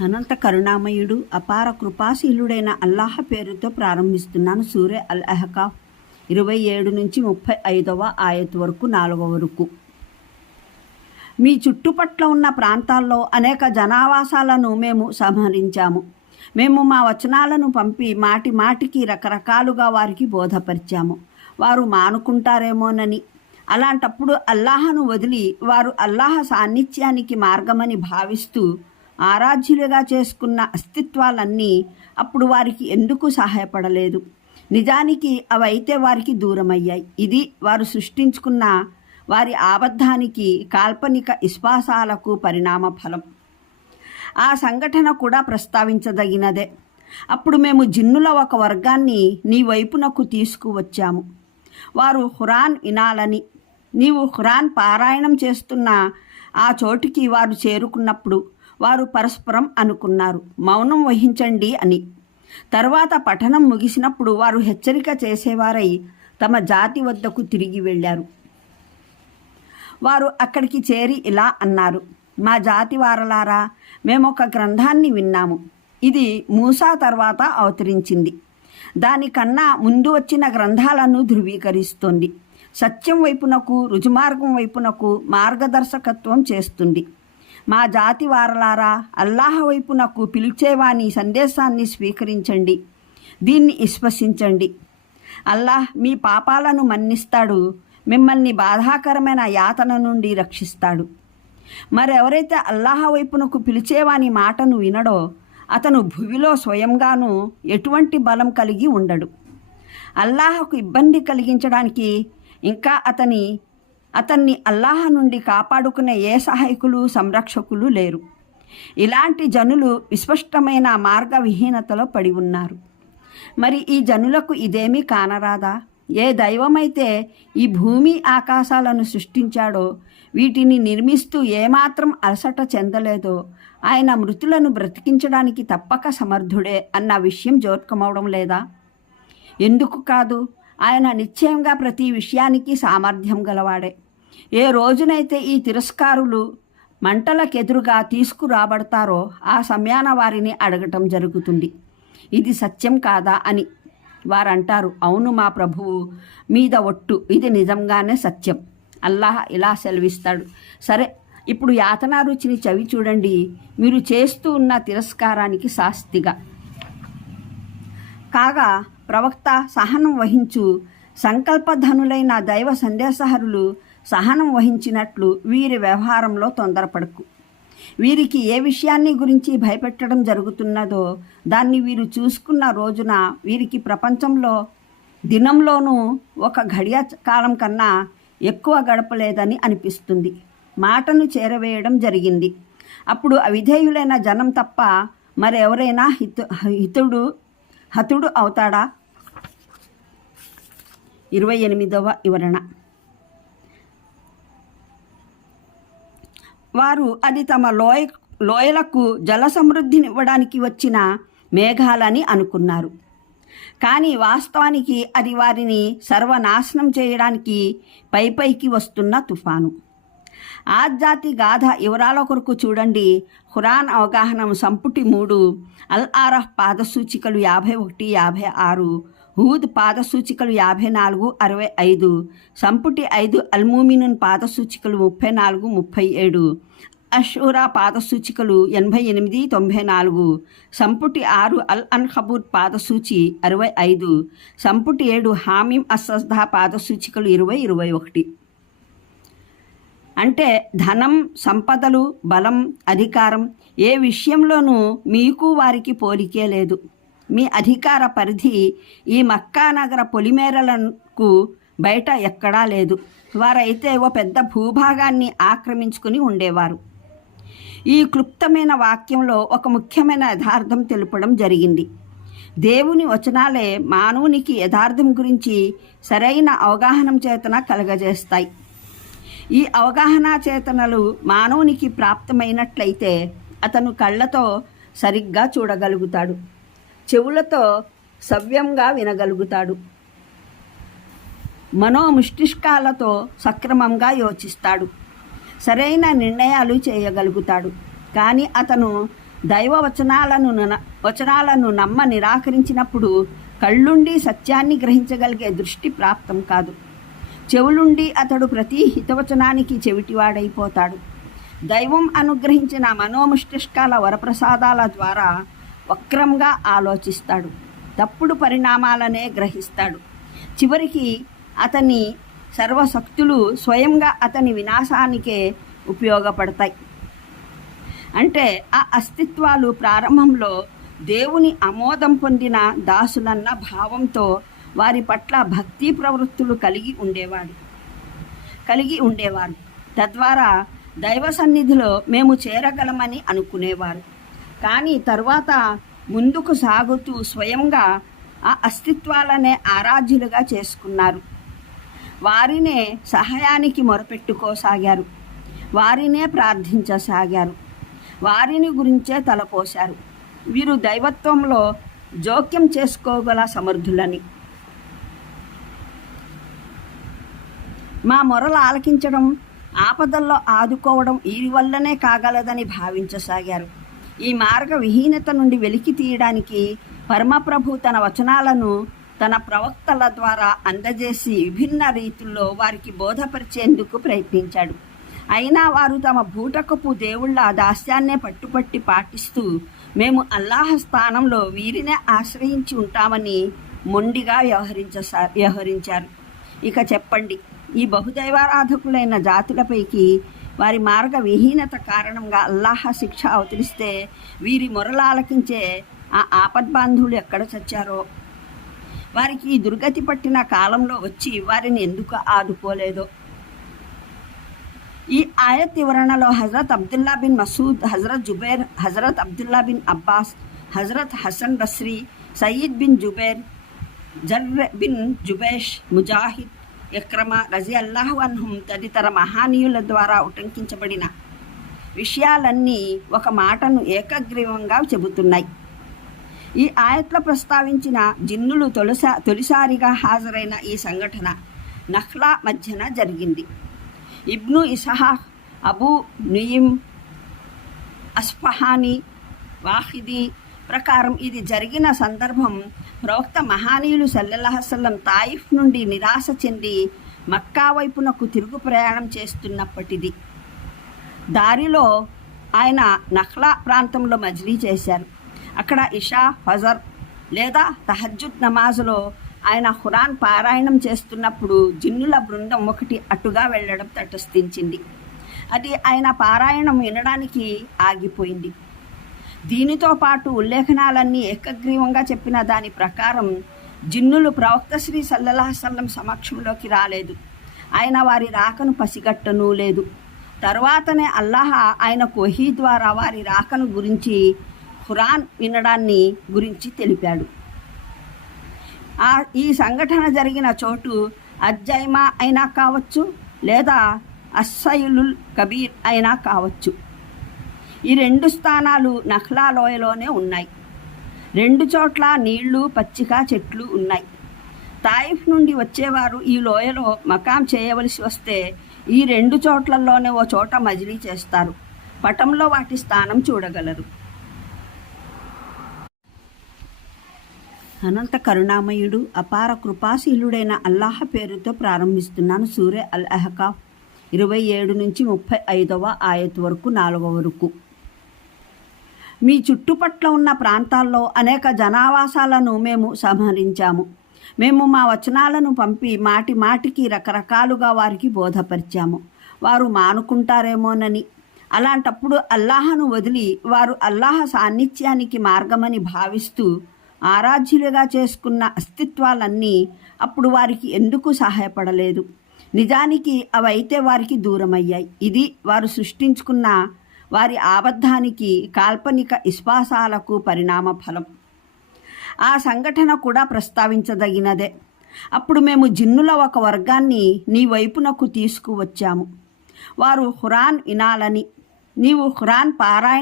అనంత కరుణామయుడు అపార కృపాశీలుడైన అల్లాహ్ పేరుతో ప్రారంభిస్తున్నాను సూర్య అల్ అహకాఫ్ ఇరవై ఏడు నుంచి ముప్పై ఐదవ ఆయత్ వరకు నాలుగవ వరకు. మీ చుట్టుపట్ల ఉన్న ప్రాంతాల్లో అనేక జనావాసాలను మేము సంహరించాము. మేము మా వచనాలను పంపి మాటి మాటికి రకరకాలుగా వారికి బోధపరిచాము. వారు మానుకుంటారేమోనని. అలాంటప్పుడు అల్లాహను వదిలి వారు అల్లాహ సాన్నిధ్యానికి మార్గమని భావిస్తూ ఆరాధ్యులుగా చేసుకున్న అస్తిత్వాలన్నీ అప్పుడు వారికి ఎందుకు సహాయపడలేదు? నిజానికి అవైతే వారికి దూరమయ్యాయి. ఇది వారు సృష్టించుకున్న వారి ఆబద్ధానికి కాల్పనిక విశ్వాసాలకు పరిణామ ఫలం. ఆ సంఘటన కూడా ప్రస్తావించదగినదే. అప్పుడు మేము జిన్నుల ఒక వర్గాన్ని నీ వైపునకు తీసుకువచ్చాము. వారు హురాన్ వినాలని నీవు హురాన్ పారాయణం చేస్తున్న ఆ చోటుకి వారు చేరుకున్నప్పుడు వారు పరస్పరం అనుకున్నారు. మౌనం వహించండి అని. తర్వాత పఠనం ముగిసినప్పుడు వారు హెచ్చరిక చేసేవారై తమ జాతి వద్దకు తిరిగి వెళ్ళారు. వారు అక్కడికి చేరి ఇలా అన్నారు. మా జాతి వారలారా మేము ఒక గ్రంథాన్ని విన్నాము. ఇది మూసా తర్వాత అవతరించింది. దానికన్నా ముందు వచ్చిన గ్రంథాలను ధృవీకరిస్తుంది. సత్యం వైపునకు రుజుమార్గం వైపునకు మార్గదర్శకత్వం చేస్తుంది. మా జాతి వారలారా అల్లాహ వైపునకు పిలిచేవాని సందేశాన్ని స్వీకరించండి. దీన్ని విశ్వసించండి. అల్లాహ్ మీ పాపాలను మన్నిస్తాడు మిమ్మల్ని బాధాకరమైన యాతన నుండి రక్షిస్తాడు. మరెవరైతే అల్లాహ వైపునకు పిలిచేవాని మాటను వినడో అతను భువిలో స్వయంగాను ఎటువంటి బలం కలిగి ఉండడు. అల్లాహకు ఇబ్బంది కలిగించడానికి ఇంకా అతని అతన్ని అల్లాహ నుండి కాపాడుకునే ఏ సహాయకులు సంరక్షకులు లేరు. ఇలాంటి జనులు విస్పష్టమైన మార్గవిహీనతలో పడి ఉన్నారు. మరి ఈ జనులకు ఇదేమీ కానరాదా? ఏ దైవమైతే ఈ భూమి ఆకాశాలను సృష్టించాడో వీటిని నిర్మిస్తూ ఏమాత్రం అలసట చెందలేదో ఆయన మృతులను బ్రతికించడానికి తప్పక సమర్థుడే అన్న విషయం జోత్కమవడం లేదా? ఎందుకు కాదు? ఆయన నిశ్చయంగా ప్రతి విషయానికి సామర్థ్యం గలవాడే. ఏ రోజునైతే ఈ తిరస్కారులు మంటలకెదురుగా తీసుకురాబడతారో ఆ సమయాన వారిని అడగటం జరుగుతుంది. ఇది సత్యం కాదా అని వారంటారు. అవును మా ప్రభువు మీద ఒట్టు. ఇది నిజంగానే సత్యం. అల్లాహ్ ఇలా సెలవిస్తాడు. సరే ఇప్పుడు యాతనా రుచిని చవి చూడండి. మీరు చేస్తూ ఉన్న తిరస్కారానికి శాస్తిగా. కాగా ప్రవక్త సహనం వహించు సంకల్పధనులైన దైవ సందేశహరులు సహనం వహించినట్లు వీరి వ్యవహారంలో తొందరపడకు. వీరికి ఏ విషయాన్ని గురించి భయపెట్టడం జరుగుతున్నదో దాన్ని వీరు చూసుకున్న రోజున వీరికి ప్రపంచంలో దినంలోనూ ఒక ఘడియ కాలం కన్నా ఎక్కువ గడపలేదని అనిపిస్తుంది. మాటను చేరవేయడం జరిగింది. అప్పుడు అవిధేయులైన జనం తప్ప మరెవరైనా హితు హితుడు హతుడు అవుతాడా? ఇరవై ఎనిమిదవ వివరణ. వారు అది తమ లోయ లోయలకు జల సమృద్ధినివ్వడానికి వచ్చిన మేఘాలని అనుకున్నారు. కానీ వాస్తవానికి అది వారిని సర్వనాశనం చేయడానికి పైపైకి వస్తున్న తుఫాను. ఆజాతి గాథ వివరాల కొరకు చూడండి. ఖురాన్ అవగాహన సంపుటి మూడు అల్ ఆరఫ్ పాదసూచికలు యాభై ఒకటి యాభై ఆరు హూద్ పాదసూచికలు యాభై నాలుగు అరవై ఐదు సంపుటి ఐదు అల్మూమినున్ పాదసూచికలు ముప్పై నాలుగు ముప్పై ఏడు అషూరా పాదసూచికలు ఎనభై ఎనిమిది తొంభై నాలుగు సంపుటి ఆరు అల్ అన్హబూర్ పాదసూచి అరవై ఐదు సంపుటి ఏడు హామీం అసస్దా పాదసూచికలు ఇరవై ఇరవై ఒకటి. అంటే ధనం సంపదలు బలం అధికారం ఏ విషయంలోనూ మీకు వారికి పోలికే లేదు. మీ అధికార పరిధి ఈ మక్కా నగర పొలిమేరలకు బయట ఎక్కడా లేదు. వారైతే ఓ పెద్ద భూభాగాన్ని ఆక్రమించుకుని ఉండేవారు. ఈ క్లుప్తమైన వాక్యంలో ఒక ముఖ్యమైన యథార్థం తెలుపడం జరిగింది. దేవుని వచనాలే మానవునికి యథార్థం గురించి సరైన అవగాహన చేతన కలగజేస్తాయి. ఈ అవగాహన చేతనలు మానవునికి ప్రాప్తమైనట్లయితే అతను కళ్ళతో సరిగ్గా చూడగలుగుతాడు. చెవులతో సవ్యంగా వినగలుగుతాడు. మనోముష్టిష్కాలతో సక్రమంగా యోచిస్తాడు. సరైన నిర్ణయాలు చేయగలుగుతాడు. కానీ అతను దైవ వచనాలను వచనాలను నమ్మ నిరాకరించినప్పుడు కళ్ళుండి సత్యాన్ని గ్రహించగలిగే దృష్టి ప్రాప్తం కాదు. చెవులుండి అతడు ప్రతి హితవచనానికి చెవిటివాడైపోతాడు. దైవం అనుగ్రహించిన మనోముష్టిష్కాల వరప్రసాదాల ద్వారా వక్రంగా ఆలోచిస్తాడు. తప్పుడు పరిణామాలనే గ్రహిస్తాడు. చివరికి అతని సర్వశక్తులు స్వయంగా అతని వినాశానికే ఉపయోగపడతాయి. అంటే ఆ అస్తిత్వాలు ప్రారంభంలో దేవుని ఆమోదం పొందిన దాసులన్న భావంతో వారి పట్ల భక్తి ప్రవృత్తులు కలిగి ఉండేవాడు. కలిగి ఉండేవారు. తద్వారా దైవ సన్నిధిలో మేము చేరగలమని అనుకునేవారు. కానీ తరువాత ముందుకు సాగుతూ స్వయంగా ఆ అస్తిత్వాలనే ఆరాధ్యులుగా చేసుకున్నారు. వారినే సహాయానికి మొరపెట్టుకోసాగారు. వారినే ప్రార్థించసాగారు. వారిని గురించే తలపోశారు. వీరు దైవత్వంలో జోక్యం చేసుకోగల సమర్థులని. మా మొరలు ఆలకించడం ఆపదల్లో ఆదుకోవడం ఈ వల్లనే కాగలదని భావించసాగారు. ఈ మార్గ విహీనత నుండి వెలికి తీయడానికి పరమప్రభు తన వచనాలను తన ప్రవక్తల ద్వారా అందజేసి విభిన్న రీతుల్లో వారికి బోధపరిచేందుకు ప్రయత్నించాడు. అయినా వారు తమ భూటకపు దేవుళ్ళ దాస్యాన్నే పట్టుపట్టి పాటిస్తూ మేము అల్లాహ స్థానంలో వీరినే ఆశ్రయించి ఉంటామని మొండిగా వ్యవహరించసా వ్యవహరించారు. ఇక చెప్పండి ఈ బహుదైవారాధకులైన జాతులపైకి వారి మార్గ విహీనత కారణంగా అల్లాహ శిక్ష అవతరిస్తే వీరి మొరలాలకించే ఆ ఆపద్బాంధువులు ఎక్కడ చచ్చారో? వారికి ఈ దుర్గతి పట్టిన కాలంలో వచ్చి వారిని ఎందుకు ఆదుకోలేదో? ఈ ఆయత్ వివరణలో హజరత్ అబ్దుల్లా బిన్ మసూద్ హజరత్ జుబైర్ హజరత్ Abdullah bin Abbas Hazrat Hasan Basri Saeed bin Zubair జర్ర బిన్ జుబేష్ ముజాహిద్ ఇక్రమ రజీ అల్లాహు అన్హుం తదితర మహానీయుల ద్వారా ఉటంకించబడిన విషయాలన్నీ ఒక మాటను ఏకగ్రీవంగా చెబుతున్నాయి. ఈ ఆయత్లో ప్రస్తావించిన జిన్నులు తొలిసా తొలిసారిగా హాజరైన ఈ సంఘటన నఖ్లా మధ్యన జరిగింది. ఇబ్ను ఇసహా అబూ నుయిం అస్ఫహానీ వాహిది ప్రకారం ఇది జరిగిన సందర్భం ప్రవక్త మహానీయులు సల్లెల్లాహసల్లం తాయిఫ్ నుండి నిరాశ చెంది మక్కా వైపునకు తిరుగు ప్రయాణం చేస్తున్నప్పటిది. దారిలో ఆయన నఖ్లా ప్రాంతంలో మజిలీ చేశారు. అక్కడ ఇషా ఫజర్ లేదా తహజ్జుద్ నమాజులో ఆయన ఖురాన్ పారాయణం చేస్తున్నప్పుడు జిన్నుల బృందం ఒకటి అటుగా వెళ్ళడం తటస్థించింది. అది ఆయన పారాయణం వినడానికి ఆగిపోయింది. దీనితో పాటు ఉల్లేఖనాలన్నీ ఏకగ్రీవంగా చెప్పిన దాని ప్రకారం జిన్నులు ప్రవక్త శ్రీ సల్లల్లాహసల్లం సమక్షంలోకి రాలేదు. ఆయన వారి రాకను పసిగట్టనూ లేదు. తర్వాతనే అల్లాహ ఆయన కోహీ ద్వారా వారి రాకను గురించి ఖురాన్ వినడాన్ని గురించి తెలిపాడు. ఆ ఈ సంఘటన జరిగిన చోటు అజ్జైమా అయినా కావచ్చు లేదా అస్సయులుల్ కబీర్ అయినా కావచ్చు. ఈ రెండు స్థానాలు నహ్లా లోయలోనే ఉన్నాయి. రెండు చోట్ల నీళ్ళు పచ్చిక చెట్లు ఉన్నాయి. తాయిఫ్ నుండి వచ్చేవారు ఈ లోయలో మకాం చేయవలసి వస్తే ఈ రెండు చోట్లలోనే ఓ చోట మజిలీ చేస్తారు. పటంలో వాటి స్థానం చూడగలరు. అనంత కరుణామయుడు అపార కృపాశీలుడైన అల్లాహ పేరుతో ప్రారంభిస్తున్నాను సూర్య అల్ అహకాఫ్ ఇరవై ఏడు నుంచి ముప్పై ఐదవ ఆయత్ వరకు నాలుగవ వరకు. మీ చుట్టుపట్ల ఉన్న ప్రాంతాల్లో అనేక జనావాసాలను మేము సంహరించాము. మేము మా వచనాలను పంపి మాటి మాటికి రకరకాలుగా వారికి బోధపరిచాము. వారు మానుకుంటారేమోనని. అలాంటప్పుడు అల్లాహను వదిలి వారు అల్లాహ సాన్నిధ్యానికి మార్గమని భావిస్తూ ఆరాధ్యులుగా చేసుకున్న అస్తిత్వాలన్నీ అప్పుడు వారికి ఎందుకు సహాయపడలేదు? నిజానికి అవైతే వారికి దూరమయ్యాయి. ఇది వారు సృష్టించుకున్న వారి ఆబద్ధానికి కాల్పనిక విశ్వాసాలకు పరిణామ ఫలం. ఆ సంఘటన కూడా ప్రస్తావించదగినదే. అప్పుడు మేము జిన్నుల ఒక వర్గాన్ని నీ వైపునకు తీసుకువచ్చాము. వారు హురాన్ వినాలని. నీవు హురాన్ పారాయణ